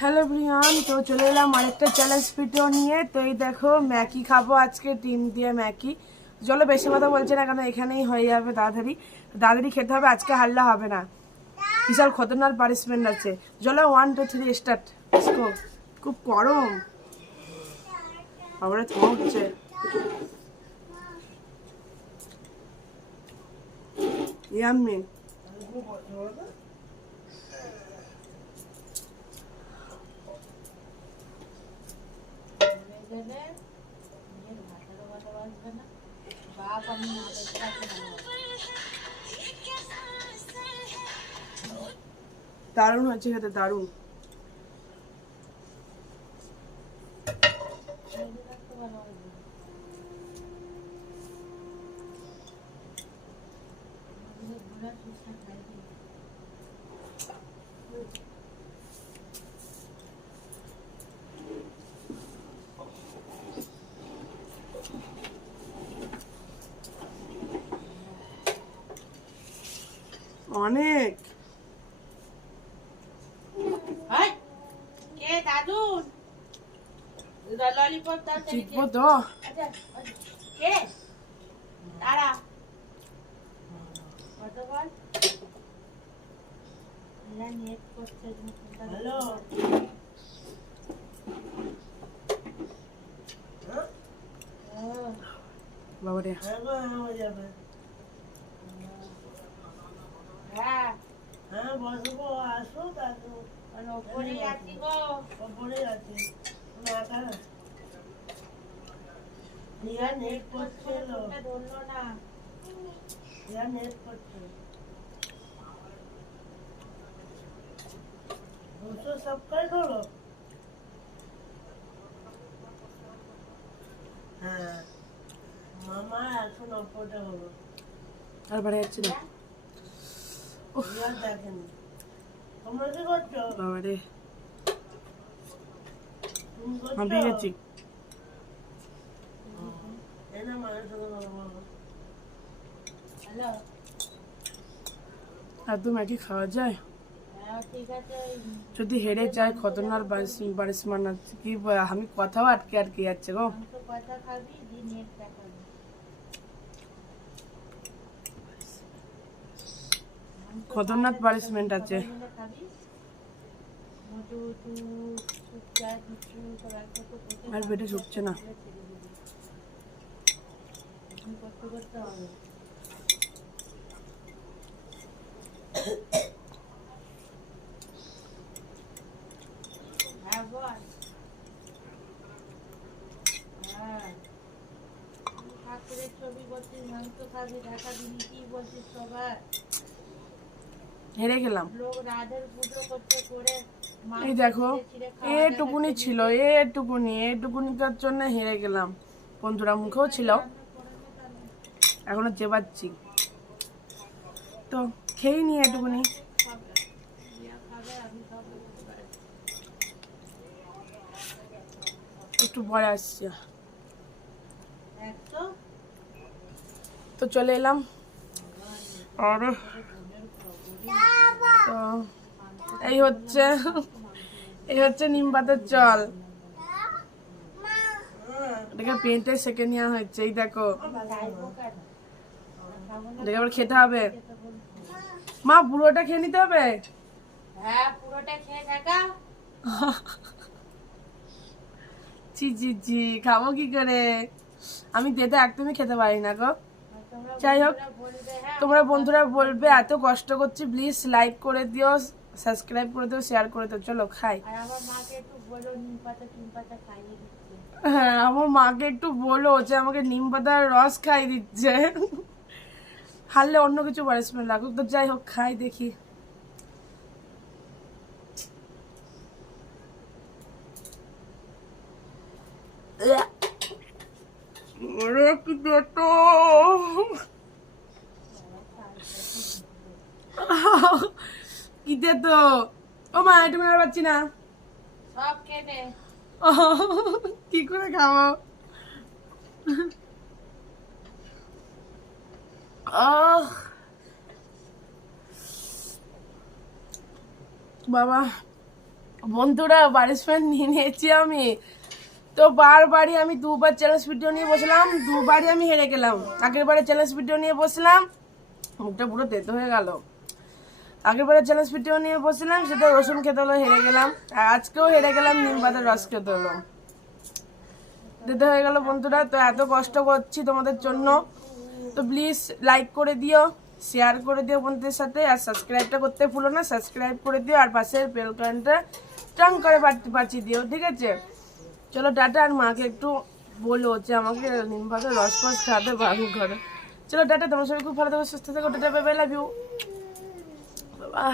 Hello Brian, তো চলে এলাম আরেকটা চ্যালেঞ্জ ভিডিও নিয়ে। তো এই দেখো, ম্যাগি খাবো আজকে, ডিম দিয়ে ম্যাগি। চলো, বেশি কথা বলছে না কেন, এখানেই হয়ে যাবে তাড়াতাড়ি। তাড়াতাড়ি খেতে হবে, আজকে হারলে হবে না। বিশাল খতরনাক পানিশমেন্ট আছে। চলো 1 2 3 স্টার্ট। খুব গরম, আবার ধোঁয়া উঠছে। ইয়াম্মি। দারুণ হচ্ছে খেতে, দারুণ। অনেক জিতবো তো। বাবারে, সাবস্ক্রাইব হলো। হ্যাঁ মামা 190টা হলো। আর বাড়ে যাচ্ছে না। দেখেন তোমরা কি করছো? বাবারে, তুমি করছো? আমি পেয়ে গেছি। এই না মায়ের সাথে কথা বলো। এত ম্যাগি খাওয়া যায়? যদি হেরে যায় খতরনাক পানিশমেন্ট আছে। কি আমি কথাও আটকে আটকে যাচ্ছে গো। খতরনাক পানিশমেন্ট আছে। আর পেটে ঢুকছে না। হেরে গেলাম। এই দেখো, এটুকুনি ছিল, এটুকুনিটার জন্য হেরে গেলাম। বন্ধুরা মুখেও ছিল, এখনো চেবাচ্ছি। তো খেয়ে নি এটুকুনি। একটু পরে আসছি। তো চলে এলাম। আরে তো এই হচ্ছে নিম পাতার জল। এটাকে পেঁটে সেকে নেওয়া হয়েছে। এই দেখো, এটাকে আবার খেতে হবে। মা, পুরোটা খেয়ে নিতে হবে? জি জি জি, খাবো কি করে? আমি তেতে একদমই খেতে পারি না গো। যাই হোক, তোমরা বন্ধুরা বলবে এত কষ্ট করছি, প্লিজ লাইক করে দিও, সাবস্ক্রাইব করে দিও, শেয়ার করে দিও। চলো খাই। হ্যাঁ, আমার মাকে একটু বলো যে আমাকে নিম পাতার রস খাই দিচ্ছে। হারলে অন্য কিছু পানিশমেন্ট লাগুক। তো যাই হোক, খাই দেখি। কি পেটো, কি তো। ও মা, একটু আর পাচ্ছি না। কি করে খাবো? বাবা, বন্ধুরা পানিশমেন্ট নিয়ে নিয়েছি আমি, তো বারবারই আমি দুবার চ্যালেঞ্জ ভিডিও নিয়ে বসলাম, দুবারই আমি হেরে গেলাম। আগের বারে চ্যালেঞ্জ ভিডিও নিয়ে বসলাম, মুখটা পুরো তেতো হয়ে গেল। আগের বারে চ্যালেঞ্জ ভিডিও নিয়ে বসলাম, সেটা রসুন খেতে হলো, হেরে গেলাম। আর আজকেও হেরে গেলাম, নিম পাতার রস খেতে হলো, দিতে হয়ে গেল বন্ধুরা। তো এত কষ্ট করছি তোমাদের জন্য, তো প্লিজ লাইক করে দিও, শেয়ার করে দিও বন্ধুদের সাথে, আর সাবস্ক্রাইবটা করতে ভুলো না, সাবস্ক্রাইব করে দিও, আর পাশের বেল আইকনটা টং করে বাঁচিয়ে দিও, ঠিক আছে? চলো টাটা। আর মাকে একটু বলো যে আমাকে নিম পাতার রস ফস খাওয়াতে বাবু ঘরে। চলো টাটা, তোমার সবাই খুব ভালো থাকো, সুস্থ থাকো, tata, bye bye, love you, বাবা।